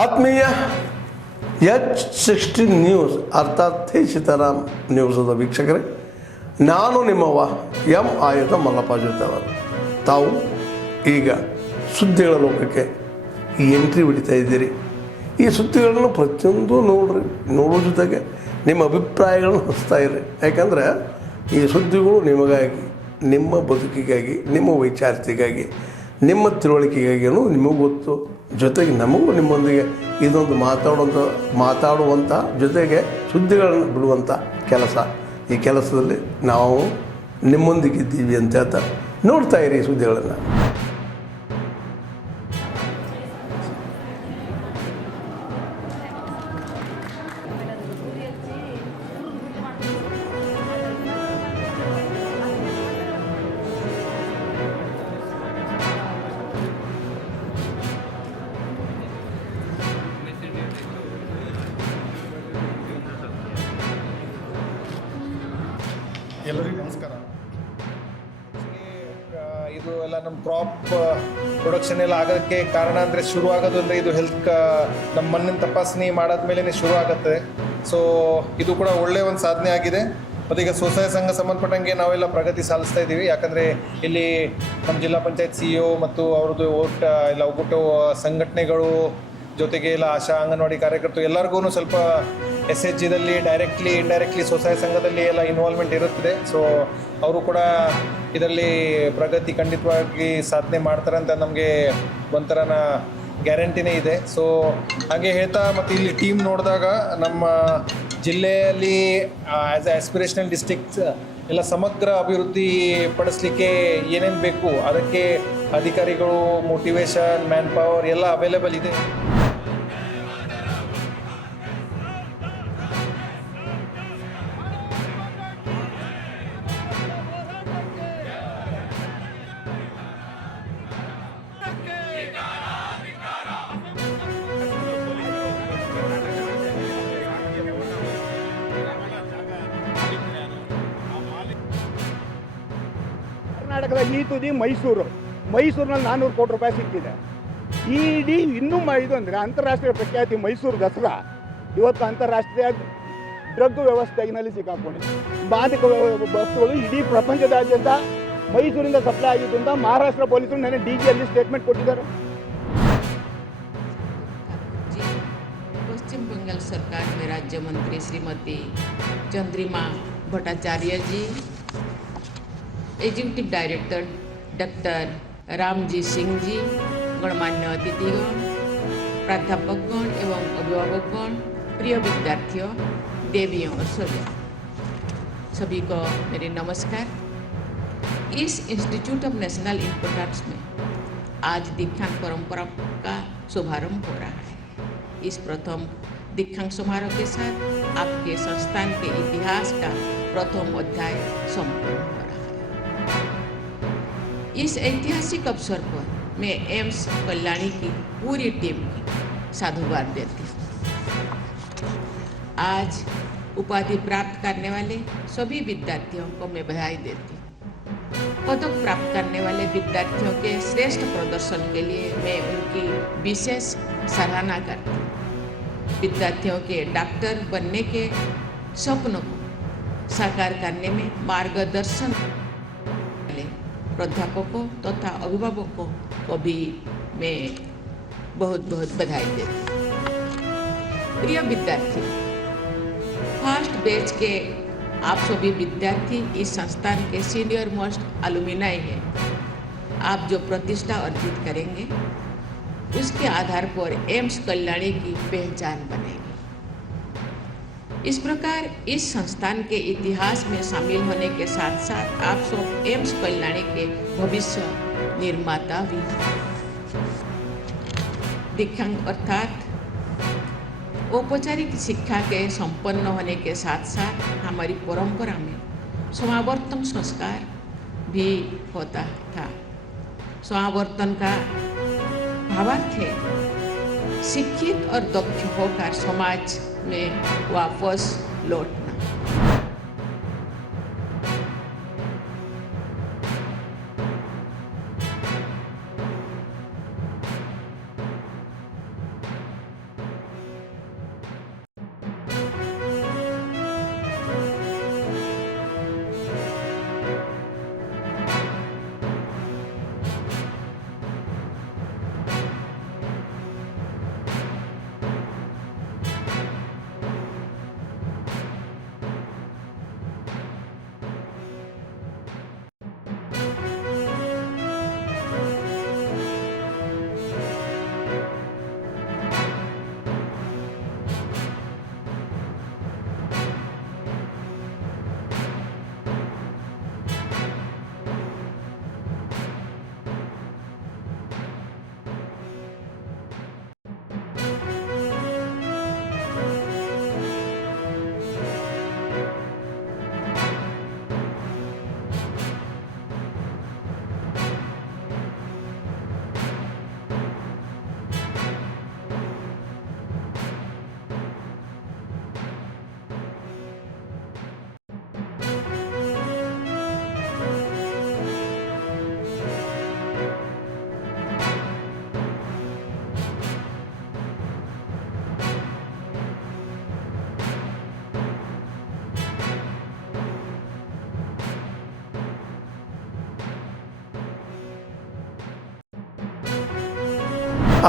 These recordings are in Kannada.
ಆತ್ಮೀಯ H16 ನ್ಯೂಸ್ ಅರ್ಥಾತ್ ಹೇ ಸೀತಾರಾಮ್ ನ್ಯೂಸದ ವೀಕ್ಷಕರೇ, ನಾನು ನಿಮ್ಮವ ಎಂ ಆಯುಧ ಮಲ್ಲಪ್ಪ ಜೊತೆವರು. ತಾವು ಈಗ ಸುದ್ದಿಗಳ ಲೋಕಕ್ಕೆ ಎಂಟ್ರಿ ಹೊಡಿತಾ ಇದ್ದೀರಿ. ಈ ಸುದ್ದಿಗಳನ್ನು ಪ್ರತಿಯೊಂದು ನೋಡೋ ಜೊತೆಗೆ ನಿಮ್ಮ ಅಭಿಪ್ರಾಯಗಳನ್ನು ಹಚ್ತಾ ಇರ್ರಿ. ಯಾಕಂದರೆ ಈ ಸುದ್ದಿಗಳು ನಿಮಗಾಗಿ, ನಿಮ್ಮ ಬದುಕಿಗಾಗಿ, ನಿಮ್ಮ ವೈಚಾರಿಕೆಗಾಗಿ, ನಿಮ್ಮ ತಿಳುವಳಿಕೆಗಾಗಿಯೂ ನಿಮಗೂ ಗೊತ್ತು, ಜೊತೆಗೆ ನಮಗೂ ನಿಮ್ಮೊಂದಿಗೆ ಇದೊಂದು ಮಾತಾಡುವಂಥ ಜೊತೆಗೆ ಸುದ್ದಿಗಳನ್ನು ಬಿಡುವಂಥ ಕೆಲಸ. ಈ ಕೆಲಸದಲ್ಲಿ ನಾವು ನಿಮ್ಮೊಂದಿಗಿದ್ದೀವಿ ಅಂತ ಹೇಳ್ತಾರೆ. ನೋಡ್ತಾ ಇರಿ ಈ ಸುದ್ದಿಗಳನ್ನು. ಎಲ್ಲರಿಗೂ ನಮಸ್ಕಾರ. ಇದು ಎಲ್ಲ ನಮ್ಮ ಕ್ರಾಪ್ ಪ್ರೊಡಕ್ಷನ್ ಎಲ್ಲ ಆಗೋದಕ್ಕೆ ಕಾರಣ ಅಂದರೆ ಶುರು ಆಗೋದು ಅಂದರೆ ಇದು ಹೆಲ್ತ್ ನಮ್ಮ ಮಣ್ಣಿನ ತಪಾಸಣೆ ಮಾಡಾದ್ಮೇಲೆ ಶುರು ಆಗುತ್ತೆ. ಸೊ ಇದು ಕೂಡ ಒಳ್ಳೆಯ ಒಂದು ಸಾಧನೆ ಆಗಿದೆ. ಮತ್ತು ಈಗ ಸ್ವಸಹಾಯ ಸಂಘ ಸಂಬಂಧಪಟ್ಟಂಗೆ ನಾವೆಲ್ಲ ಪ್ರಗತಿ ಸಾಧಿಸ್ತಾ ಇದ್ದೀವಿ. ಯಾಕಂದರೆ ಇಲ್ಲಿ ನಮ್ಮ ಜಿಲ್ಲಾ ಪಂಚಾಯತ್ CEO ಮತ್ತು ಅವ್ರದ್ದು ಎಲ್ಲ ಒಗ್ಗಟ್ಟು ಸಂಘಟನೆಗಳು ಜೊತೆಗೆ ಎಲ್ಲ ಆಶಾ ಅಂಗನವಾಡಿ ಕಾರ್ಯಕರ್ತರು ಎಲ್ಲರಿಗೂ ಸ್ವಲ್ಪ SHGದಲ್ಲಿ ಡೈರೆಕ್ಟ್ಲಿ ಇಂಡೈರೆಕ್ಟ್ಲಿ ಸ್ವಸಹಾಯ ಸಂಘದಲ್ಲಿ ಎಲ್ಲ ಇನ್ವಾಲ್ವ್ಮೆಂಟ್ ಇರುತ್ತದೆ. ಸೊ ಅವರು ಕೂಡ ಇದರಲ್ಲಿ ಪ್ರಗತಿ ಖಂಡಿತವಾಗಿ ಸಾಧನೆ ಮಾಡ್ತಾರೆ ಅಂತ ನಮಗೆ ಒಂಥರನ ಗ್ಯಾರಂಟಿನೇ ಇದೆ. ಸೊ ಹಾಗೆ ಹೇಳ್ತಾ ಮತ್ತು ಇಲ್ಲಿ ಟೀಮ್ ನೋಡಿದಾಗ ನಮ್ಮ ಜಿಲ್ಲೆಯಲ್ಲಿ ಆ್ಯಸ್ ಎ ಆಸ್ಪಿರೇಷನಲ್ ಡಿಸ್ಟ್ರಿಕ್ಟ್ಸ್ ಎಲ್ಲ ಸಮಗ್ರ ಅಭಿವೃದ್ಧಿ ಪಡಿಸ್ಲಿಕ್ಕೆ ಏನೇನು ಬೇಕು ಅದಕ್ಕೆ ಅಧಿಕಾರಿಗಳು, ಮೋಟಿವೇಶನ್, ಮ್ಯಾನ್ ಪವರ್ ಎಲ್ಲ ಅವೈಲೇಬಲ್ ಇದೆ. ಕರ್ನಾಟಕದ ಈ ತುದಿ ಮೈಸೂರಿನಲ್ಲಿ 400 ಕೋಟಿ ರೂಪಾಯಿ ಸಿಕ್ಕಿದೆ. ಇಡೀ ಇನ್ನೂ ಇದು ಅಂದರೆ ಅಂತಾರಾಷ್ಟ್ರೀಯ ಪ್ರಖ್ಯಾತಿ ಮೈಸೂರು ದಸರಾ ಇವತ್ತು ಅಂತಾರಾಷ್ಟ್ರೀಯ ಡ್ರಗ್ ವ್ಯವಸ್ಥೆಯಲ್ಲಿ ಸಿಕ್ಕಾಕೊಂಡಿದೆ. ಮಾದಕ ವಸ್ತುಗಳು ಇಡೀ ಪ್ರಪಂಚದಾದ್ಯಂತ ಮೈಸೂರಿಂದ ಸಪ್ಲೈ ಆಗಿದ್ದು ಅಂತ ಮಹಾರಾಷ್ಟ್ರ ಪೊಲೀಸರು ನೆನ್ನೆ DGಯಲ್ಲಿ ಸ್ಟೇಟ್ಮೆಂಟ್ ಕೊಟ್ಟಿದ್ದಾರೆ. पश्चिम बंगाल सरकार में राज्य मंत्री Shrimati Chandrima Bhattacharya ji, executive director doctor Ramji Singh ji, गणमान्य अतिथिगण, प्राध्यापकगण एवं अभिभावकगण, प्रिय विद्यार्थियों, देवियों और सभी को मेरी नमस्कार. इस इंस्टीट्यूट ऑफ नेशनल इम्पोर्टेंस में आज दीक्षांत परंपरा का शुभारंभ हो रहा है. इस प्रथम दीक्षांत समारोह के साथ आपके संस्थान के इतिहास का प्रथम अध्याय संपन्न हो रहा है. इस ऐतिहासिक अवसर पर मैं एम्स कल्याणी की पूरी टीम की साधुवाद देती हूँ. आज उपाधि प्राप्त करने वाले सभी विद्यार्थियों को मैं बधाई देती हूँ. पदक प्राप्त करने वाले विद्यार्थियों के श्रेष्ठ प्रदर्शन के लिए मैं उनकी विशेष सराहना करती हूँ. विद्यार्थियों के डॉक्टर बनने के सपनों को साकार करने में मार्गदर्शन वाले प्राध्यापकों तथा अभिभावकों को भी मैं बहुत बहुत बधाई देती हूँ. प्रिय विद्यार्थी, फर्स्ट बैच के आप सभी विद्यार्थी इस संस्थान के सीनियर मोस्ट अलुमिनाई हैं. आप जो प्रतिष्ठा अर्जित करेंगे उसके आधार पर एम्स कल्याणी की पहचान बनेगी. इस प्रकार इस संस्थान के इतिहास में शामिल होने के साथ साथ आप सब एम्स कल्याणी के भविष्य निर्माता भी हैं. दीक्षांत अर्थात औपचारिक शिक्षा के संपन्न होने के साथ साथ हमारी परंपरा में समावर्तन संस्कार भी होता था. समावर्तन का भावार्थ है शिक्षित और दक्ष होकर समाज में वापस लौटना.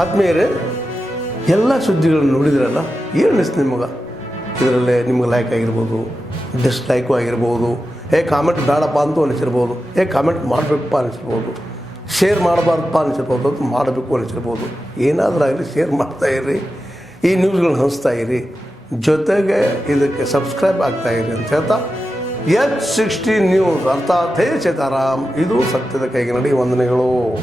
ಆದ್ಮೇಲೆ ಎಲ್ಲ ಸುದ್ದಿಗಳನ್ನು ನೋಡಿದ್ರಲ್ಲ ಏನು ಅನಿಸ್ತು ನಿಮಗೆ? ಇದರಲ್ಲೇ ನಿಮ್ಗೆ ಲೈಕ್ ಆಗಿರ್ಬೋದು, ಡಿಸ್ಲೈಕು ಆಗಿರ್ಬೋದು, ಕಾಮೆಂಟ್ ಬೇಡಪ್ಪ ಅಂತೂ ಅನಿಸಿರ್ಬೋದು, ಕಾಮೆಂಟ್ ಮಾಡಬೇಕಪ್ಪ ಅನಿಸಿರ್ಬೋದು, ಶೇರ್ ಮಾಡಬಾರ್ದಪ್ಪ ಅನಿಸಿರ್ಬೋದು, ಅದು ಮಾಡಬೇಕು ಅನಿಸಿರ್ಬೋದು. ಏನಾದರೂ ಆಗಲಿ ಶೇರ್ ಮಾಡ್ತಾಯಿರಿ, ಈ ನ್ಯೂಸ್ಗಳನ್ನ ಹಂಚ್ತಾ ಇರಿ, ಜೊತೆಗೆ ಇದಕ್ಕೆ ಸಬ್ಸ್ಕ್ರೈಬ್ ಆಗ್ತಾಯಿರಿ ಅಂತ ಹೇಳ್ತಾ H16 ನ್ಯೂಸ್ ಅರ್ಥಾತ್ ಹೇ ಸೀತಾರಾಮ್, ಇದು ಸತ್ಯದ ಕೈಗೆ ನಡಿ. ವಂದನೆಗಳು.